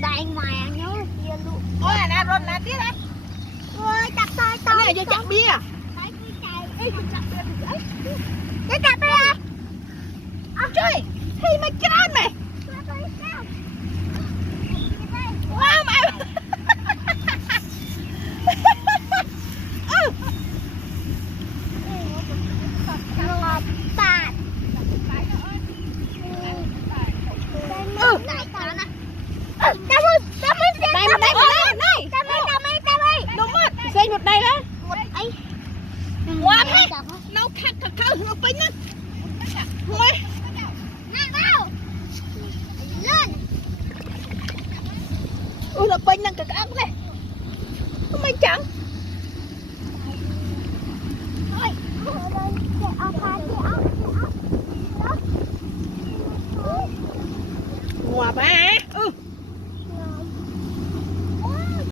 Đại ngoài nhớ kia luôn. Ôi nè rồi nè tiếp đấy. Ôi chặt tay tay. Này vô chặt bia. Cái chặt bia. Cái chặt bia. Trời, thì mày chết mày. Wow mày. Ngọt bạt. Đúng rồi, xây một đây đó. Ấy. Quá thế. Nấu khát khát khát hương pin á. Hoa. Nào. Lên. Ui là pin đang cực ác này. Không mày chẳng. Ôi. Ngọt á.